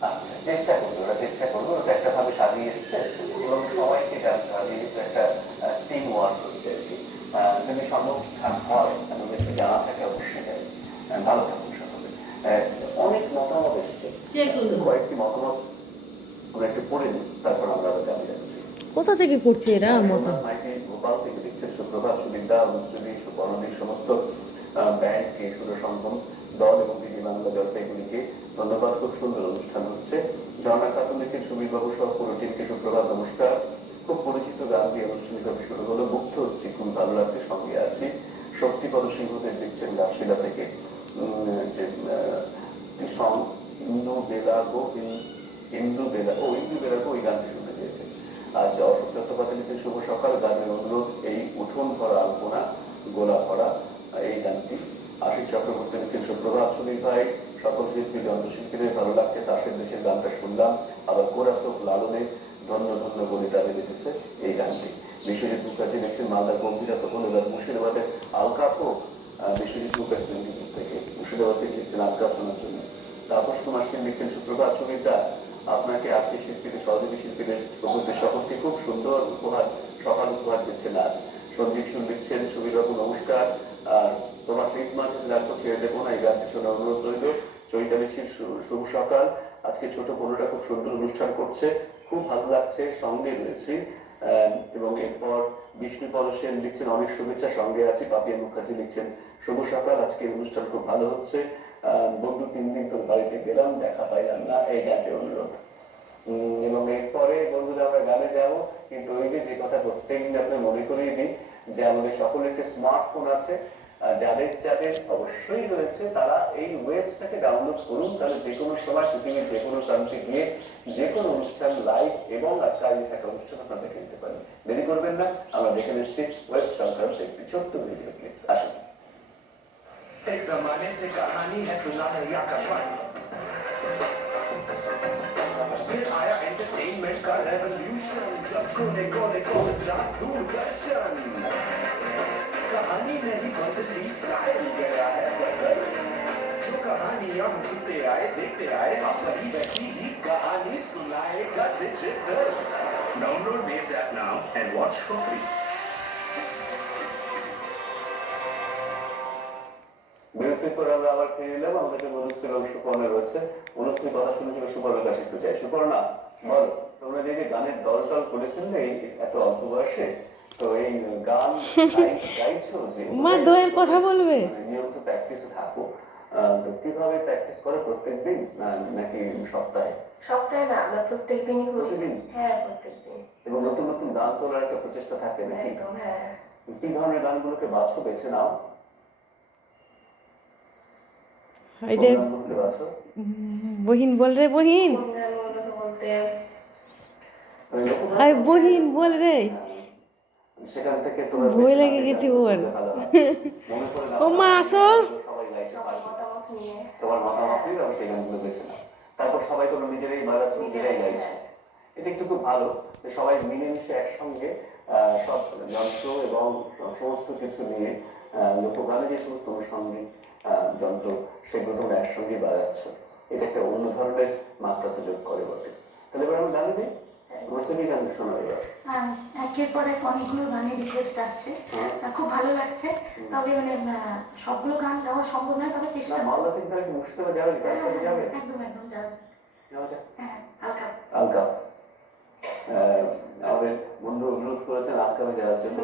আচ্ছা, চেষ্টা করবে, ওরা চেষ্টা করবে, ওটা একটা ভাবে সাজিয়ে এসছে এবং সবাইকে জানতে হবে, যেহেতু একটা টিম ওয়ার্ক হচ্ছে আর কি। যদি সম্ভব হয়, আমাদেরকে জানা থাকে অবশ্যই যাবে। ভালো থাকুন সকলে। আহ, অনেক মতামত এসছে, কয়েকটি মতামত আমরা একটু পড়ে নিই, তারপর আমরা আবার জানিয়ে যাচ্ছি। কোথা থেকে করছে এরা মতো? সোমনাথ মাইতি ভোপাল থেকে লিখছেন, সুপ্রভাত, সুবিদ্যা, অনুশ্রী, সুবর্ণদীর সমস্ত ব্যান্ডকে, সুরসঙ্গম দল এবং দিদি বাংলা জলপাইগুড়িকে ধন্যবাদ। খুব সুন্দর অনুষ্ঠান হচ্ছে। ঝর্ণা খাতুন লিখছেন, সুবীর বাবু সহ পুরো টিমকে সুপ্রভাত, নমস্কার। খুব পরিচিত গান দিয়ে আনুষ্ঠানিকভাবে শুরু হলো, মুগ্ধ হচ্ছে, খুব ভালো লাগছে, সঙ্গে আছি। শক্তিপদ সিংহদেব লিখছেন রাশিলা থেকে, যে সং ইন্দু বেলাগো, ইন্দু বেলাগো, ইন্দু বেলাগো ওই গানটি শুনতে চেয়েছে। আজ অশোক চট্টোপাধ্যায় লিখছেন, শুভ সকাল, গানের অনুরোধ এই উঠোন ভরা আলপনা, গোলা ভরা, এই গানটি। আশিস চক্রবর্তী লিখছেন, সুপ্রভাত সুনীল ভাই, সকল শিল্পী, যন্ত্রশিল্পীদের ভালো লাগছে, তাসের দেশের গানটা শুনলাম, আবার কোরাসক লালনে ধন্য ধন্য বলিদানে লিখেছে এই গানটি। বিশ্বজিৎ মুখার্জি লিখছেন, মালদার গম্ভীরা তখন এবার মুর্শিদাবাদের আলকাপো, বিশ্বজিৎ মুখার্জি থেকে মুর্শিদাবাদ থেকে লিখছেন আলকাপ শোনার জন্য। তাপস কুমার সিং লিখছেন, সুপ্রভাত সুমিতা, আপনাকে আজকে শিল্পীদের, সহযোগী শিল্পীদের প্রকৃতির সকলকে খুব সুন্দর উপহার, সকাল উপহার দিচ্ছেন আজ। সঞ্জীব সুর লিখছেন, সুবীর বাবু নমস্কার, আর তোমার ফিট মাছ রাখতো ছেড়ে দেবো না, এই গানটি শোনার অনুরোধ রইল। চৈতালিশির শুভ সকাল, আজকে ছোট বোনরা খুব সুন্দর অনুষ্ঠান করছে, খুব ভালো লাগছে, সঙ্গে রয়েছি। এবং এরপর বিষ্ণুপদ সেন লিখছেন, অনেক শুভেচ্ছা, সঙ্গে আছি। পাপিয়া মুখার্জি লিখছেন, শুভ সকাল, আজকে অনুষ্ঠান খুব ভালো হচ্ছে, বন্ধু 3 দিন তোর বাড়িতে গেলাম, দেখা পাইলাম না, এই গানটির অনুরোধ। এবং এরপরে বন্ধুরা আমরা গানে যাব, কিন্তু ওই যে কথা প্রত্যেকদিন আপনার মনে করিয়ে দিই যে আমাদের সকলের একটা স্মার্টফোন আছে, যাদের যাদের অবশ্যই রয়েছে তারা এই ওয়েবসটাকে ডাউনলোড করুন, তাহলে যে কোনো সময় পৃথিবীর যে কোনো প্রান্তে গিয়ে যে কোনো অনুষ্ঠান লাইভ এবং আর্কাইভে থাকা অনুষ্ঠান আপনারা দেখে নিতে পারেন। দেরি করবেন না, আমরা দেখে নিচ্ছি ওয়েব সংক্রান্ত একটি ছোট্ট ভিডিও ক্লিপস। আসুন। एक जमाने से कहानी है, सुना है या आकाशवाणी, फिर आया एंटरटेनमेंट का रेवोल्यूशन, जब कोने कोने को दूरदर्शन, कहानी में ही बदली स्टाइल, गया है बदल, जो कहानियां हम सुनते आए देखते आए, अब वही वैसी ही कहानी सुनाएगा digital. Download waves app now and watch for free. বিরতির পর আমরা আবার ফিরে এলাম, আমাদের সঙ্গে অনুশ্রী এবং সুপর্ণা রয়েছে। অনুশ্রী কথা শুনেছিল, সুপর্ণার কাছে একটু চাই। সুপর্ণা, বল, তোমরা যে গানের দল টল করে ফেললে এত অল্প বয়সে, তো এই গান গাইছো যে মা দোয়েল কথা বলবে। নিয়মিত প্র্যাকটিসে থাকো, তো কিভাবে প্র্যাকটিস করো? প্রত্যেকদিন নাকি সপ্তাহে? সপ্তাহে না, আমরা প্রত্যেকদিনই করি। প্রতিদিন? হ্যাঁ, প্রত্যেকদিন। এবং নতুন নতুন গান তোলার একটা প্রচেষ্টা থাকে নাকি? একদম, হ্যাঁ। কি ধরনের গানগুলোকে বাছো, বেছে নাও? এটা বহিন বল রে, বহিন বলতে আই বহিন বল রে, সেখান থেকে তোমার ভয় লেগে গেছে ওর। ও মা আসো, তোমার মতামত নিয়ে আমি সেই গানগুলো বেছে নাও, তারপর সবাই তোমরা নিজেরাই বাজাচ্ছ, নিজেরাই গাইছো। এটা একটু খুব ভালো যে সবাই মিলেমিশে একসঙ্গে সব যন্ত্র এবং সমস্ত কিছু নিয়ে লোকগানে যে সমস্ত অনুষঙ্গিক যন্ত্র, সেগুলো তোমরা একসঙ্গে বাজাচ্ছ, এটা একটা অন্য ধরনের মাত্রা তো যোগ করে বটে। তাহলে এবার আমরা গানে যাই, রসিনী গান শোনা এবার। একের পর এক অনেকগুলো গানের রিকোয়েস্ট আসছে, খুব ভালো লাগছে। তবে সবগুলো গান গাওয়া সম্ভব নয়, তবে চেষ্টা। মালদা থেকে তাহলে মুর্শিদাবাদ যাবে, যাবে? একদম একদম যাওয়া যাক। হ্যাঁ, আলকাপ। আলকাপ, আমাদের বন্ধু অনুরোধ করেছেন আলকাপে যাওয়ার জন্য।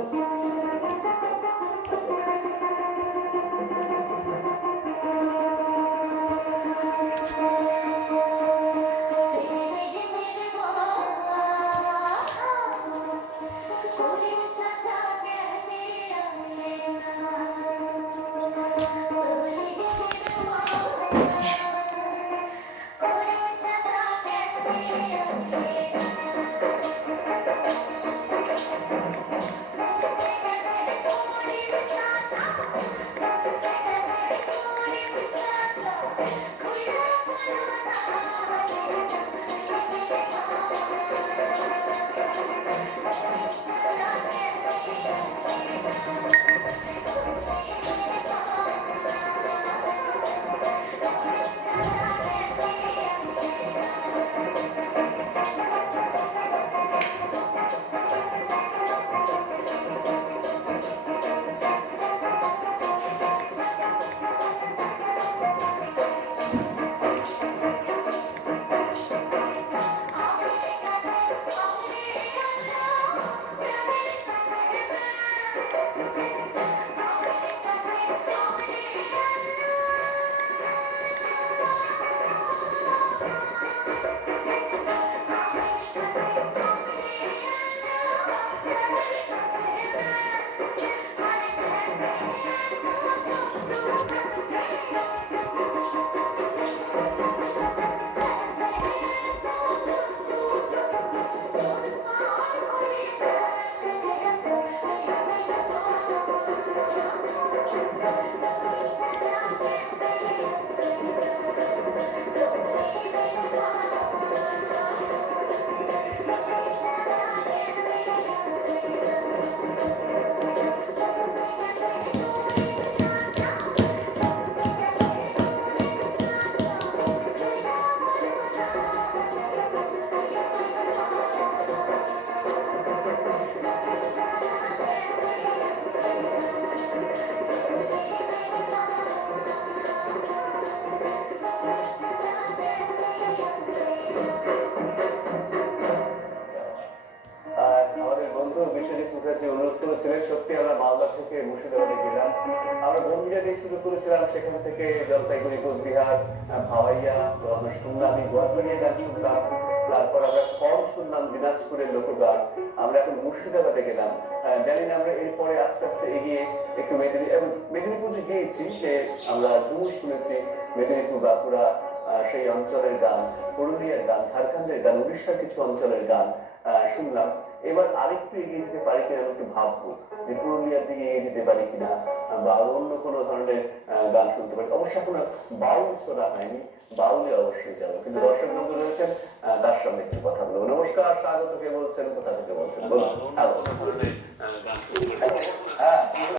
থেকে মুর্শিদাবাদে গেলাম। আমরা বন্ধুরা দিয়ে শুরু করেছিলাম, সেখান থেকে জলপাইগুড়ি, কোচবিহার, ভাওয়াইয়া, তো আমরা শুনলাম এই গোয়ালপাড়িয়া গান শুনলাম। তারপর আমরা কম শুনলাম দিনাজপুরের লোকগান। আমরা এখন মুর্শিদাবাদে গেলাম। জানি না আমরা এরপরে আস্তে আস্তে এগিয়ে একটু মেদিনীপুরে গিয়েছি, যে আমরা ঝুমুর শুনেছি, মেদিনীপুর, বাঁকুড়া সেই অঞ্চলের গান, পুরুলিয়ার গান, ঝাড়খণ্ডের গান, উড়িষ্যার কিছু অঞ্চলের গান শুনলাম। এবার আরেকটু এগিয়ে যেতে পারি কিনা আমি একটু ভাববো, যে পুরুলিয়ার দিকে এগিয়ে যেতে পারি কিনা, বা অন্য কোনো ধরনের গান শুনতে পারি। অবশ্য এখনো বাউল শোনা হয়নি, বাউলে অবশ্যই যাবো। কিন্তু দর্শক বন্ধু রয়েছেন, তার সঙ্গে একটু কথা বলবো। নমস্কার, স্বাগত। কে বলছেন, কোথা থেকে বলছেন, বলুন।